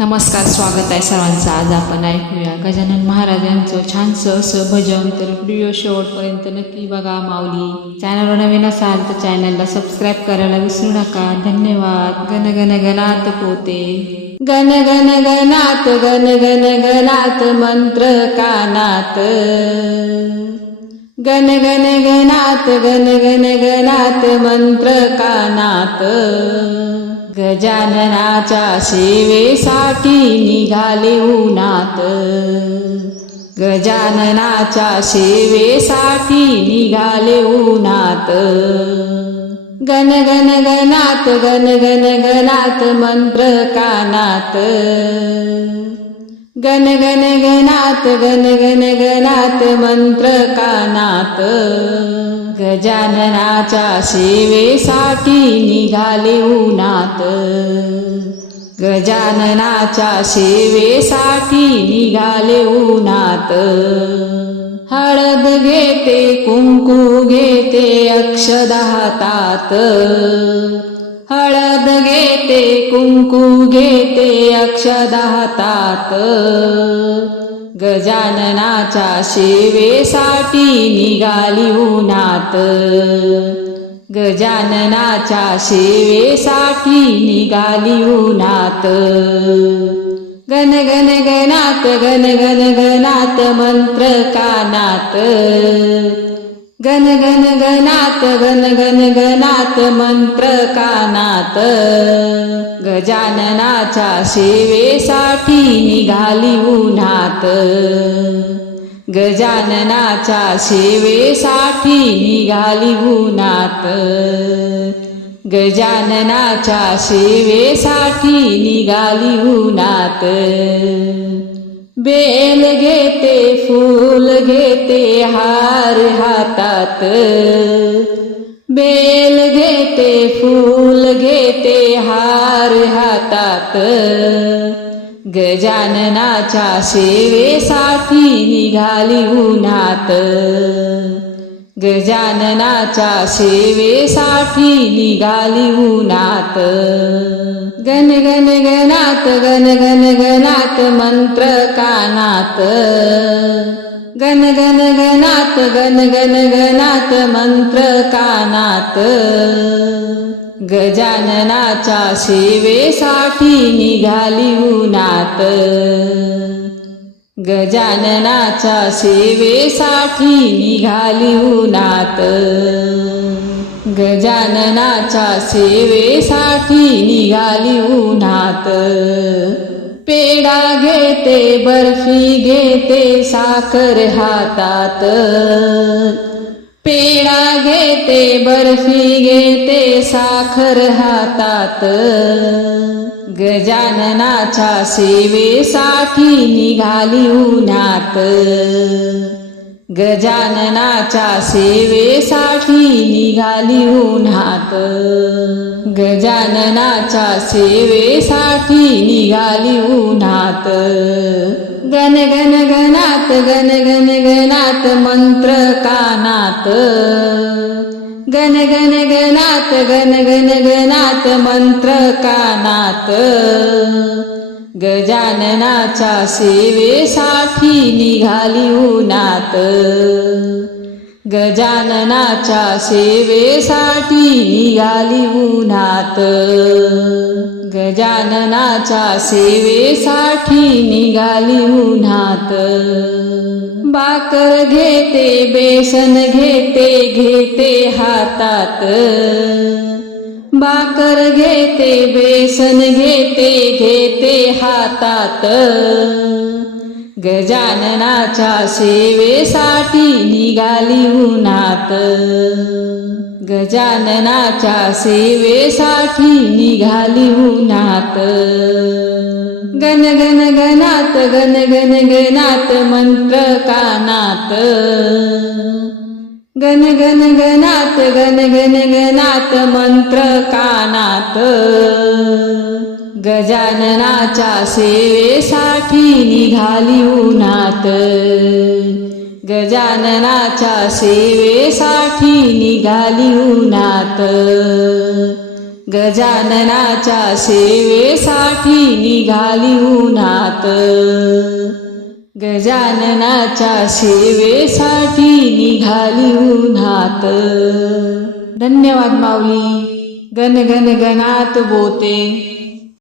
नमस्कार स्वागत आहे सर्वांचं. आज आपण ऐकूया गजानन महाराजांचं छानसं असं भजन. तर व्हिडिओ शेवटपर्यंत नक्की बघा माऊली. चॅनलवर नवीन असाल तर चॅनलला सबस्क्राईब करायला विसरू नका. धन्यवाद. गण गण गणात पोते. गण गण गणात गण गण गणात मंत्र कानात. गण गण गणात गण गण गणात मंत्र कानात. गजाननाच्या सेवेसाठी निघाले उन्हात. गजाननाच्या सेवेसाठी निघाले उन्हात. गण गण गणात गण गण गणात मंत्र कानात. गण गण गणात गण गण गणात मंत्र कानात. गजाननाच्या सेवेसाठी निघाले उन्हात. गजाननाच्या सेवेसाठी निघाले उन्हात. हळद घेते कुंकू घेते अक्षदा हातात. हळद घेते कुंकू घेते अक्षदा हातात गजाननाच्या सेवेसाठी निघाली उन्हात. गजाननाच्या सेवेसाठी निघाली उन्हात. गण गण गणात गण गण गणात मंत्र कानात. गण गण गणात गण गण गणात मंत्र कानात. गजाननाच्या सेवेसाठी निघाली उन्हात. गजाननाच्या सेवेसाठी निघाली उन्हात. गजाननाच्या सेवेसाठी निघाली उन्हात. बेल घेते फूल घेते हा हातात. बेल घेते फूल घेते हार हातात. गजाननाच्या सेवेसाठी निघाली उन्हात. गजाननाच्या सेवेसाठी निघाली उन्हात. गण गण गणात गण गण गणात मंत्र कानात. गण गण गणात गण गण गणात मंत्र कानात. गजाननाच्या सेवेसाठी निघाली उन्हात. गजाननाच्या सेवेसाठी निघाली उन्हात. गजाननाच्या सेवेसाठी निघाली उन्हात. पेढा घेते बर्फी घेते साखर हातात. पेढा घेते बर्फी घेते साखर हातात. गजाननाच्या सेवेसाठी निघाली उन्हात. गजाननाच्या सेवेसाठी निघाली उन्हात. गजाननाच्या सेवेसाठी निघाली उन्हात. गण गण गणात गण गण गणात मंत्र कानात. गण गण गणात गण गण गणात मंत्र कानात. गजाननाच्या सेवेसाठी निघाली उन्हात. गजाननाच्या सेवेसाठी निघाली उन्हात. गजाननाच्या सेवेसाठी निघाली उन्हात. बाकर घेते बेसन घेते घेते हातात. बाकर घेते बेसन घेते घेते हातात. गजाननाच्या सेवेसाठी निघाली उन्हात. गजाननाच्या सेवेसाठी निघाली उन्हात. गण गण गणात गण गण गणात मंत्र कानात. गण गण गणात गण गण गणात मंत्र कानात. गजाननाच्या सेवेसाठी निघाली उन्हात. गजाननाच्या सेवेसाठी निघाली उन्हात. गजाननाच्या सेवेसाठी निघाली उन्हात. गजाननाच्या सेवेसाठी निघाली उन्हात. धन्यवाद माऊली. गण गण गणात बोते.